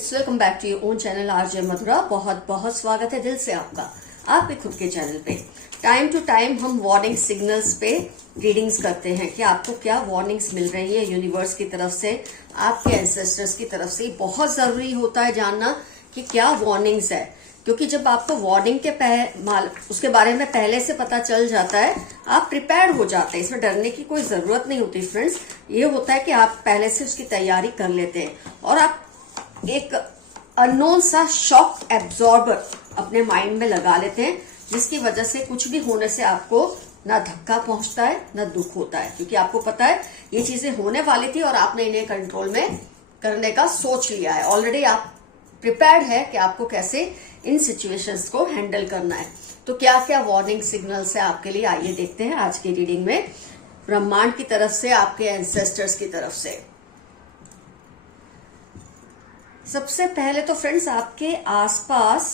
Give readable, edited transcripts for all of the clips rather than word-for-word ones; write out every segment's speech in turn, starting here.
Friends, welcome back to your own channel RJ Madhura. बहुत बहुत स्वागत है दिल से आपका आपके खुद के चैनल पे। टाइम टू टाइम हम वार्निंग सिग्नल्स पे रीडिंग्स करते हैं कि आपको क्या वार्निंग्स मिल रही है यूनिवर्स की तरफ से, आपके एंसेस्टर्स की तरफ से। बहुत जरूरी होता है जानना कि क्या वार्निंग्स है, क्योंकि जब आपको वार्निंग के उसके बारे में पहले से पता चल जाता है, आप प्रिपेयर्ड हो जाते हैं। इसमें डरने की कोई जरूरत नहीं होती फ्रेंड्स। ये होता है कि आप पहले से उसकी तैयारी कर लेते हैं और आप एक अननोन सा शॉक एब्जॉर्बर अपने माइंड में लगा लेते हैं, जिसकी वजह से कुछ भी होने से आपको ना धक्का पहुंचता है ना दुख होता है, क्योंकि आपको पता है ये चीजें होने वाली थी और आपने इन्हें कंट्रोल में करने का सोच लिया है। ऑलरेडी आप प्रिपेयर्ड है कि आपको कैसे इन सिचुएशंस को हैंडल करना है। तो क्या क्या वार्निंग सिग्नल्स है आपके लिए, आइए देखते हैं आज की रीडिंग में ब्रह्मांड की तरफ से, आपके एंसेस्टर्स की तरफ से। सबसे पहले तो फ्रेंड्स, आपके आसपास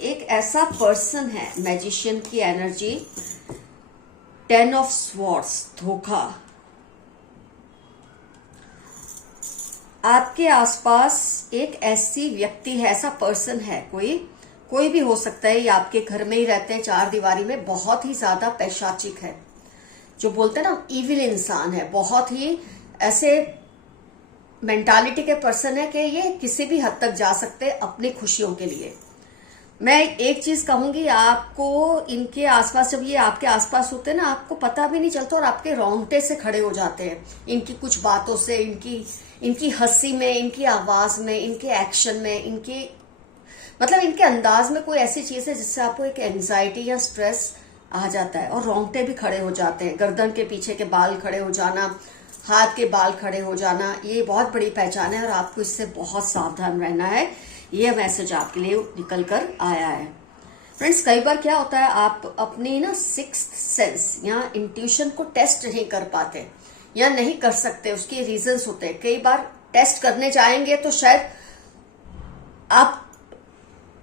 एक ऐसा पर्सन है, मैजिशियन की एनर्जी, 10 ऑफ स्वॉर्ड्स, धोखा। आपके आसपास एक ऐसी व्यक्ति है, ऐसा पर्सन है, कोई भी हो सकता है। ये आपके घर में ही रहते हैं, चार दीवारी में, बहुत ही ज्यादा पैशाचिक है, जो बोलते हैं ना इविल इंसान है। बहुत ही ऐसे मेंटालिटी के पर्सन है कि ये किसी भी हद तक जा सकते हैं अपनी खुशियों के लिए। मैं एक चीज कहूंगी आपको, इनके आसपास जब ये आपके आसपास होते हैं ना, आपको पता भी नहीं चलता और आपके रोंगटे से खड़े हो जाते हैं इनकी कुछ बातों से, इनकी हंसी में, इनकी आवाज में, इनके एक्शन में, इनके अंदाज में कोई ऐसी चीज है जिससे आपको एक एंजाइटी या स्ट्रेस आ जाता है और रोंगटे भी खड़े हो जाते हैं। गर्दन के पीछे के बाल खड़े हो जाना, हाथ के बाल खड़े हो जाना, ये बहुत बड़ी पहचान है और आपको इससे बहुत सावधान रहना है। ये मैसेज आपके लिए निकल कर आया है फ्रेंड्स। कई बार क्या होता है, आप अपनी ना सिक्स्थ सेंस या इंट्यूशन को टेस्ट नहीं कर पाते या नहीं कर सकते। उसके रीजंस होते हैं। कई बार टेस्ट करने जाएंगे तो शायद आप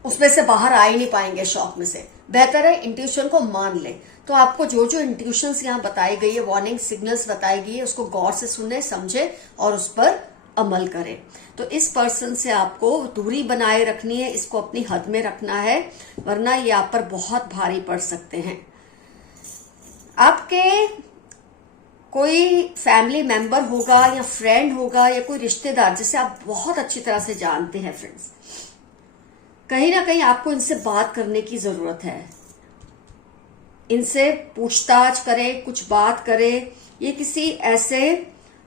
उसमें से बाहर आ ही नहीं पाएंगे, शॉक में से। बेहतर है इंट्यूशन को मान ले। तो आपको जो जो इंट्यूशंस यहाँ बताई गई है, वार्निंग सिग्नल्स बताई गई है, उसको गौर से सुने, समझे और उस पर अमल करें। तो इस पर्सन से आपको दूरी बनाए रखनी है, इसको अपनी हद में रखना है, वरना ये आप पर बहुत भारी पड़ सकते हैं। आपके कोई फैमिली मेंबर होगा या फ्रेंड होगा या कोई रिश्तेदार जिसे आप बहुत अच्छी तरह से जानते हैं फ्रेंड्स, कहीं ना कहीं आपको इनसे बात करने की जरूरत है। इनसे पूछताछ करें, कुछ बात करें। ये किसी ऐसे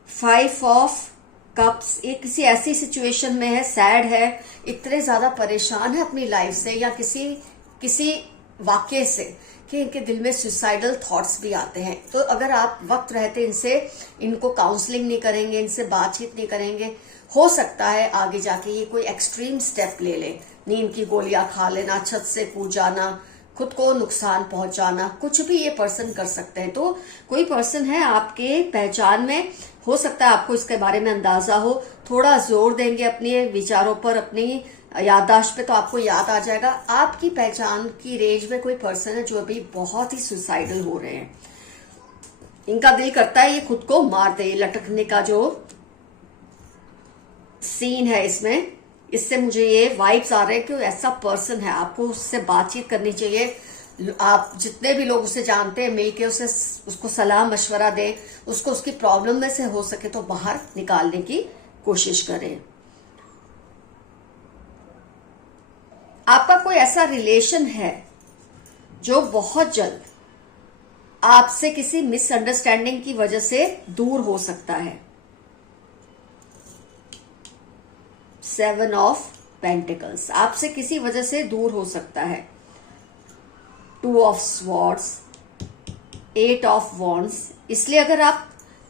5 ऑफ कप्स, ये किसी ऐसी सिचुएशन में है, सैड है, इतने ज्यादा परेशान है अपनी लाइफ से या किसी वाक्य से कि इनके दिल में सुसाइडल थॉट्स भी आते हैं। तो अगर आप वक्त रहते इनको काउंसलिंग नहीं करेंगे, इनसे बातचीत नहीं करेंगे, हो सकता है आगे जाके ये कोई एक्सट्रीम स्टेप ले ले, नींद की गोलियां खा लेना, छत से कूद जाना, खुद को नुकसान पहुंचाना, कुछ भी ये पर्सन कर सकते हैं। तो कोई पर्सन है आपके पहचान में, हो सकता है आपको इसके बारे में अंदाजा हो। थोड़ा जोर देंगे अपने विचारों पर, अपनी याददाश्त पे, तो आपको याद आ जाएगा। आपकी पहचान की रेंज में कोई पर्सन है जो अभी बहुत ही सुसाइडल हो रहे हैं। इनका दिल करता है ये खुद को मार दे। लटकने का जो सीन है इससे मुझे ये वाइब्स आ रहे हैं कि ऐसा पर्सन है, आपको उससे बातचीत करनी चाहिए। आप जितने भी लोग उसे जानते हैं, मिलके उसको सलाह मशवरा दें, उसको उसकी प्रॉब्लम में से हो सके तो बाहर निकालने की कोशिश करें। आपका कोई ऐसा रिलेशन है जो बहुत जल्द आपसे किसी मिसअंडरस्टैंडिंग की वजह से दूर हो सकता है। 7 ऑफ पेंटिकल्स, आपसे किसी वजह से दूर हो सकता है। 2 ऑफ स्वॉर्ड्स, 8 ऑफ वॉन्ड्स। इसलिए अगर आप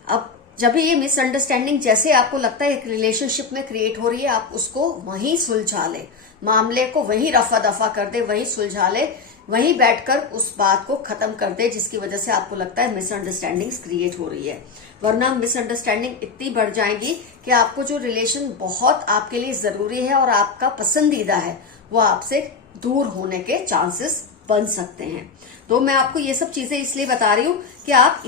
अब जब भी ये मिसअंडरस्टैंडिंग जैसे आपको लगता है एक रिलेशनशिप में क्रिएट हो रही है, आप उसको वहीं सुलझा ले, मामले को वहीं रफा दफा कर दे, वहीं सुलझा ले, वहीं बैठकर उस बात को खत्म कर दे जिसकी वजह से आपको लगता है मिसअंडरस्टैंडिंग्स क्रिएट हो रही है। वरना मिसअंडरस्टैंडिंग इतनी बढ़ जाएगी कि आपको जो रिलेशन बहुत आपके लिए जरूरी है और आपका पसंदीदा है, वो आपसे दूर होने के चांसेस बन सकते हैं। तो मैं आपको ये सब चीजें इसलिए बता रही हूँ कि आप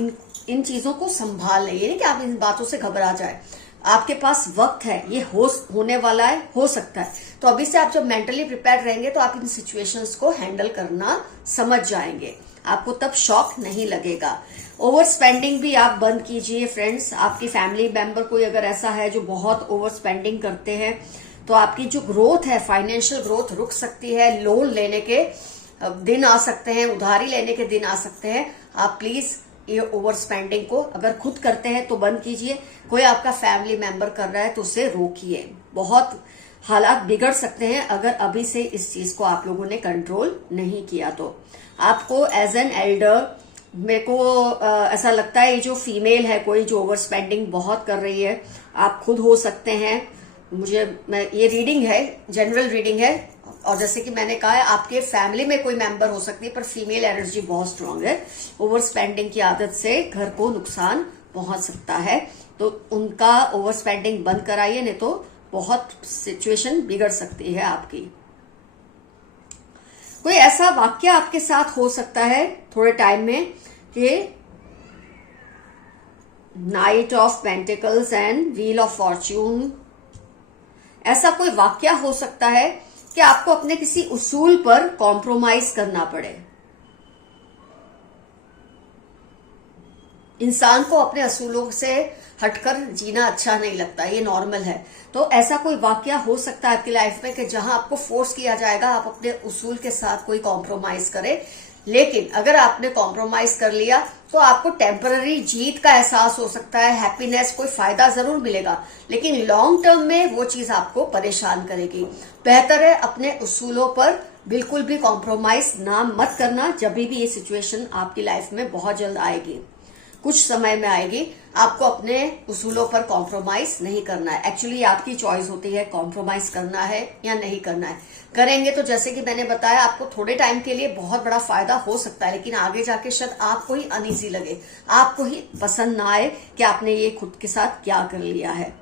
इन चीजों को संभाल लें, ये नहीं कि आप इन बातों से घबरा जाए। आपके पास वक्त है, ये होने वाला है, हो सकता है। तो अभी से आप जब मेंटली प्रिपेयर रहेंगे तो आप इन सिचुएशंस को हैंडल करना समझ जाएंगे, आपको तब शॉक नहीं लगेगा। ओवर स्पेंडिंग भी आप बंद कीजिए फ्रेंड्स। आपकी फैमिली मेंबर कोई अगर ऐसा है जो बहुत ओवर स्पेंडिंग करते हैं तो आपकी जो ग्रोथ है, फाइनेंशियल ग्रोथ रुक सकती है। लोन लेने के दिन आ सकते हैं, उधारी लेने के दिन आ सकते हैं। आप प्लीज ये ओवर स्पेंडिंग को अगर खुद करते हैं तो बंद कीजिए। कोई आपका फैमिली मेंबर कर रहा है तो उसे रोकिए। बहुत हालात बिगड़ सकते हैं अगर अभी से इस चीज को आप लोगों ने कंट्रोल नहीं किया तो। आपको एज एन एल्डर, मेरे को ऐसा लगता है ये जो फीमेल है कोई जो ओवर स्पेंडिंग बहुत कर रही है, आप खुद हो सकते हैं। ये रीडिंग है, जनरल रीडिंग है, और जैसे कि मैंने कहा है आपके फैमिली में कोई मेंबर हो सकती है, पर फीमेल एनर्जी बहुत स्ट्रांग है। ओवर स्पेंडिंग की आदत से घर को नुकसान पहुंच सकता है, तो उनका ओवर स्पेंडिंग बंद कराइए, नहीं तो बहुत सिचुएशन बिगड़ सकती है आपकी। कोई ऐसा वाक्य आपके साथ हो सकता है थोड़े टाइम में कि night of pentacles and wheel of Fortune, ऐसा कोई वाक्य हो सकता है कि आपको अपने किसी उसूल पर कॉम्प्रोमाइज करना पड़े। इंसान को अपने असूलों से हटकर जीना अच्छा नहीं लगता, ये नॉर्मल है। तो ऐसा कोई वाकया हो सकता है आपकी लाइफ में कि जहां आपको फोर्स किया जाएगा आप अपने उसूल के साथ कोई कॉम्प्रोमाइज करें। लेकिन अगर आपने कॉम्प्रोमाइज कर लिया तो आपको टेम्पररी जीत का एहसास हो सकता है, हैप्पीनेस, कोई फायदा जरूर मिलेगा, लेकिन लॉन्ग टर्म में वो चीज आपको परेशान करेगी। बेहतर है अपने उसूलों पर बिल्कुल भी कॉम्प्रोमाइज ना मत करना। जब भी ये सिचुएशन आपकी लाइफ में बहुत जल्द आएगी, कुछ समय में आएगी, आपको अपने उसूलों पर कॉम्प्रोमाइज नहीं करना है। एक्चुअली आपकी चॉइस होती है कॉम्प्रोमाइज करना है या नहीं करना है। करेंगे तो जैसे कि मैंने बताया आपको थोड़े टाइम के लिए बहुत बड़ा फायदा हो सकता है, लेकिन आगे जाके शायद आपको ही अनईजी लगे, आपको ही पसंद ना आए कि आपने ये खुद के साथ क्या कर लिया है।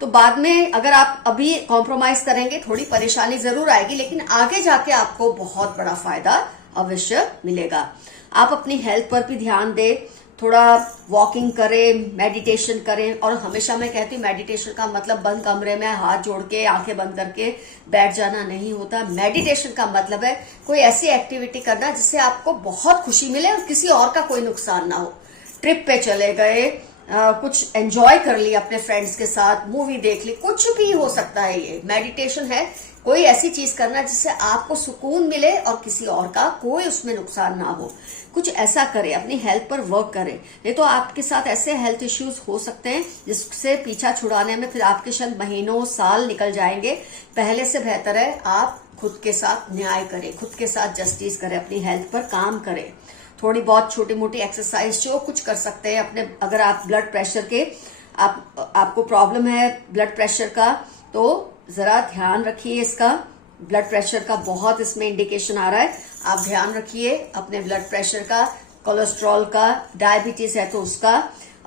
तो बाद में अगर आप अभी कॉम्प्रोमाइज करेंगे थोड़ी परेशानी जरूर आएगी, लेकिन आगे जाके आपको बहुत बड़ा फायदा अवश्य मिलेगा। आप अपनी हेल्थ पर भी ध्यान दें, थोड़ा वॉकिंग करें, मेडिटेशन करें। और हमेशा मैं कहती हूँ मेडिटेशन का मतलब बंद कमरे में हाथ जोड़ के आंखें बंद करके बैठ जाना नहीं होता। मेडिटेशन का मतलब है कोई ऐसी एक्टिविटी करना जिससे आपको बहुत खुशी मिले और किसी और का कोई नुकसान ना हो। ट्रिप पे चले गए, कुछ एंजॉय कर लिया अपने फ्रेंड्स के साथ, मूवी देख ली, कुछ भी हो सकता है। ये मेडिटेशन है, कोई ऐसी चीज करना जिससे आपको सुकून मिले और किसी और का कोई उसमें नुकसान ना हो। कुछ ऐसा करें, अपनी हेल्थ पर वर्क करें। नहीं तो आपके साथ ऐसे हेल्थ इश्यूज हो सकते हैं जिससे पीछा छुड़ाने में फिर आपके शायद महीनों साल निकल जाएंगे। पहले से बेहतर है आप खुद के साथ न्याय करें, खुद के साथ जस्टिस करें, अपनी हेल्थ पर काम करें। थोड़ी बहुत छोटी मोटी एक्सरसाइज जो कुछ कर सकते हैं अपने, अगर आप ब्लड प्रेशर के आपको प्रॉब्लम है ब्लड प्रेशर का, तो जरा ध्यान रखिए इसका। ब्लड प्रेशर का बहुत इसमें इंडिकेशन आ रहा है, आप ध्यान रखिए अपने ब्लड प्रेशर का, कोलेस्ट्रॉल का, डायबिटीज है तो उसका,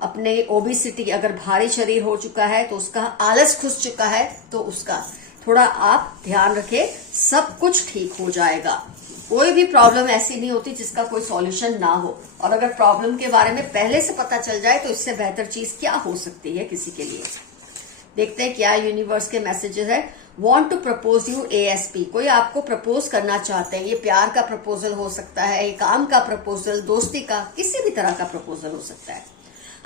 अपने ओबेसिटी अगर भारी शरीर हो चुका है तो उसका, आलस घुस चुका है तो उसका थोड़ा आप ध्यान रखें, सब कुछ ठीक हो जाएगा। कोई भी प्रॉब्लम ऐसी नहीं होती जिसका कोई सॉल्यूशन ना हो, और अगर प्रॉब्लम के बारे में पहले से पता चल जाए तो इससे बेहतर चीज क्या हो सकती है किसी के लिए। देखते हैं क्या यूनिवर्स के मैसेजेस है। Want to propose you ASP, कोई आपको प्रपोज करना चाहते हैं। ये प्यार का प्रपोजल हो सकता है, ये काम का प्रपोजल, दोस्ती का, किसी भी तरह का प्रपोजल हो सकता है।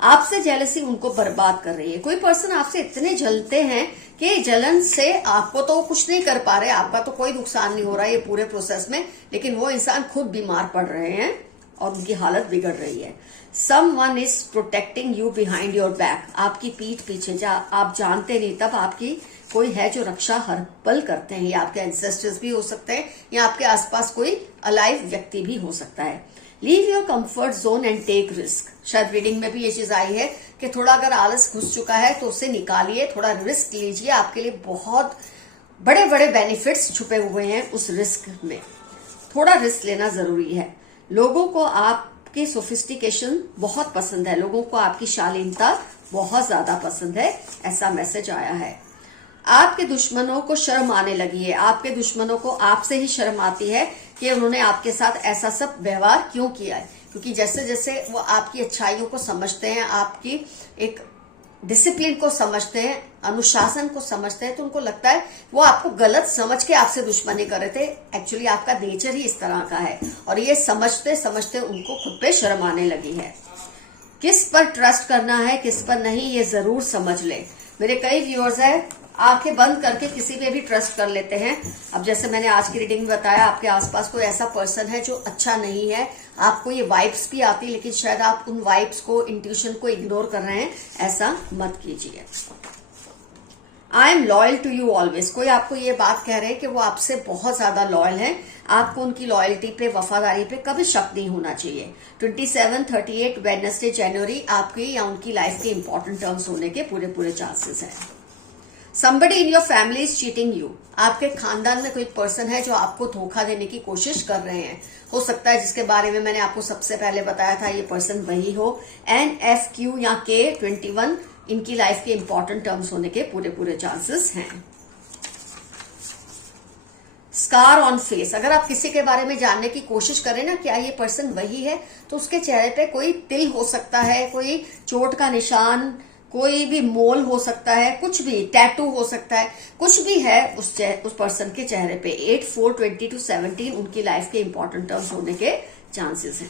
आपसे जेलसी उनको बर्बाद कर रही है। कोई पर्सन आपसे इतने जलते हैं कि जलन से आपको तो कुछ नहीं कर पा रहे, आपका तो कोई नुकसान नहीं हो रहा है ये पूरे प्रोसेस में, लेकिन वो इंसान खुद बीमार पड़ रहे हैं और उनकी हालत बिगड़ रही है। Someone is protecting you behind your back, आपकी पीठ पीछे आप जानते नहीं तब आपकी कोई है जो रक्षा हर पल करते हैं। ये आपके एंसेस्टर्स भी हो सकते हैं या आपके आसपास कोई अलाइव व्यक्ति भी हो सकता है। Leave your comfort zone and take risk, शायद रीडिंग में भी ये चीज आई है कि थोड़ा अगर आलस घुस चुका है तो उसे निकालिए, थोड़ा रिस्क लीजिए। आपके लिए बहुत बड़े बड़े बेनिफिट्स छुपे हुए हैं उस रिस्क में, थोड़ा रिस्क लेना जरूरी है। लोगों को आपकी सोफिस्टिकेशन बहुत पसंद है, लोगों को आपकी शालीनता बहुत ज्यादा पसंद है, ऐसा मैसेज आया है। आपके दुश्मनों को शर्म आने लगी है, आपके दुश्मनों को आपसे ही शर्म आती है कि उन्होंने आपके साथ ऐसा सब व्यवहार क्यों किया है, क्योंकि जैसे जैसे वो आपकी अच्छाइयों को समझते हैं, आपकी एक डिसिप्लिन को समझते हैं, अनुशासन को समझते हैं, तो उनको लगता है वो आपको गलत समझ के आपसे दुश्मनी कर रहे थे। एक्चुअली आपका नेचर ही इस तरह का है, और ये समझते समझते उनको खुद पे शर्म आने लगी है। किस पर ट्रस्ट करना है, किस पर नहीं, ये जरूर समझ ले। मेरे कई व्यूअर्स हैं, आंखें बंद करके किसी पे भी ट्रस्ट कर लेते हैं। अब जैसे मैंने आज की रीडिंग में बताया, आपके आसपास कोई ऐसा पर्सन है जो अच्छा नहीं है, आपको ये वाइब्स भी आती, लेकिन शायद आप उन वाइब्स को, इंट्यूशन को इग्नोर कर रहे हैं। ऐसा मत कीजिए। I am loyal to you always. कोई आपको ये बात कह रहे हैं कि वो आपसे बहुत ज्यादा लॉयल है, आपको उनकी लॉयल्टी पे, वफादारी पे कभी शक नहीं होना चाहिए। 27, 38 वेडनेसडे जनवरी आपकी या उनकी लाइफ के इंपॉर्टेंट टर्म्स होने के पूरे चांसेस हैं। Somebody in your family is cheating you. आपके खानदान में कोई पर्सन है जो आपको धोखा देने की कोशिश कर रहे हैं। हो सकता है जिसके बारे में मैंने आपको सबसे पहले बताया था, ये पर्सन वही हो। NFQ या K21 इनकी लाइफ के इंपॉर्टेंट टर्म्स होने के पूरे चांसेस हैं। Scar on face. अगर आप किसी के बारे में जानने की कोशिश करें ना, क्या ये पर्सन वही है, तो उसके चेहरे पे कोई तिल हो सकता है, कोई चोट का निशान, कोई भी मोल हो सकता है, कुछ भी टैटू हो सकता है, कुछ भी है उस पर्सन के चेहरे पे। 8, 4, 22-17 उनकी लाइफ के इंपॉर्टेंट टर्म्स होने के चांसेस हैं।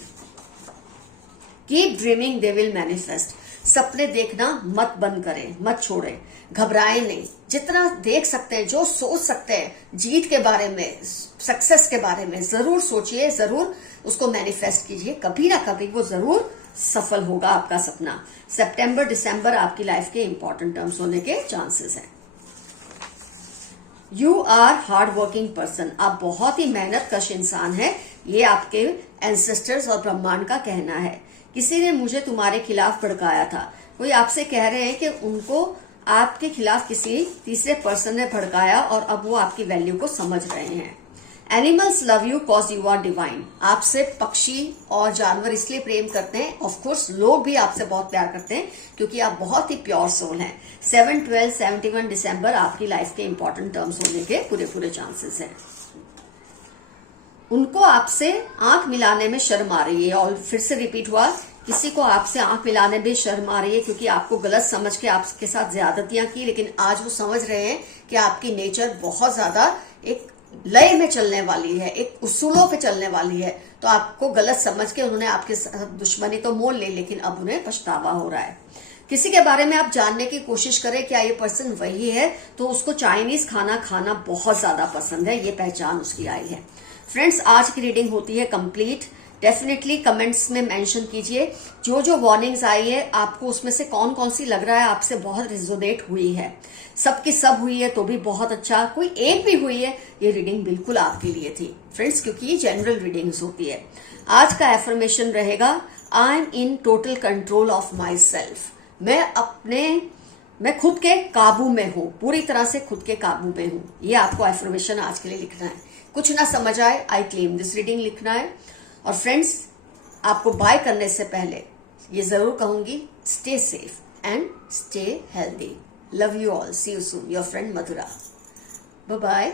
Keep dreaming, they will manifest. सपने देखना मत बंद करें, मत छोड़ें, घबराएं नहीं। जितना देख सकते हैं, जो सोच सकते हैं, जीत के बारे में, सक्सेस के बारे में जरूर सोचिए, जरूर उसको मैनिफेस्ट कीजिए। कभी ना कभी वो जरूर सफल होगा आपका सपना। सितंबर, दिसंबर आपकी लाइफ के इंपॉर्टेंट टर्म्स होने के चांसेस हैं। You are hard working person. आप बहुत ही मेहनत कश इंसान है, ये आपके एंसेस्टर्स और ब्रह्मांड का कहना है। किसी ने मुझे तुम्हारे खिलाफ भड़काया था। कोई आपसे कह रहे हैं कि उनको आपके खिलाफ किसी तीसरे पर्सन ने भड़काया और अब वो आपकी वैल्यू को समझ रहे हैं। Animals love you cause you are divine. आपसे पक्षी और जानवर इसलिए प्रेम करते हैं, ऑफकोर्स लोग भी आपसे बहुत प्यार करते हैं, क्योंकि आप बहुत ही प्योर सोल हैं। 7, 12, 71 दिसंबर आपकी लाइफ के इंपॉर्टेंट टर्म्स होने के पूरे चांसेस हैं। उनको आपसे आंख मिलाने में शर्म आ रही है, और फिर से रिपीट हुआ, किसी को आपसे आंख मिलाने में शर्म आ रही है, क्योंकि आपको गलत समझ के आपके साथ ज्यादतियां की, लेकिन आज वो समझ रहे हैं कि आपकी नेचर बहुत ज्यादा एक लय में चलने वाली है, एक उसूलों पे चलने वाली है। तो आपको गलत समझ के उन्होंने आपके साथ दुश्मनी तो मोल ली, लेकिन अब उन्हें पछतावा हो रहा है। किसी के बारे में आप जानने की कोशिश करें, क्या ये पर्सन वही है, तो उसको चाइनीज खाना खाना बहुत ज्यादा पसंद है, ये पहचान उसकी आई है। फ्रेंड्स, आज की रीडिंग होती है कंप्लीट। डेफिनेटली कमेंट्स में मेंशन कीजिए जो जो वार्निंग्स आई है, आपको उसमें से कौन कौन सी लग रहा है आपसे बहुत रिजोनेट हुई है। सबकी सब हुई है तो भी बहुत अच्छा, कोई एक भी हुई है, ये रीडिंग बिल्कुल आपके लिए थी फ्रेंड्स, क्योंकि ये जनरल रीडिंग्स होती है। आज का एफर्मेशन रहेगा, I am in total control of my self. मैं खुद के काबू में हूं, पूरी तरह से खुद के काबू में हूं। ये आपको एफर्मेशन आज के लिए लिखना है। कुछ ना समझ आए, आई क्लेम दिस रीडिंग लिखना है। और फ्रेंड्स, आपको बाय करने से पहले ये जरूर कहूंगी, stay safe and stay healthy. Love you all, see you soon, your friend Madhura. Bye bye.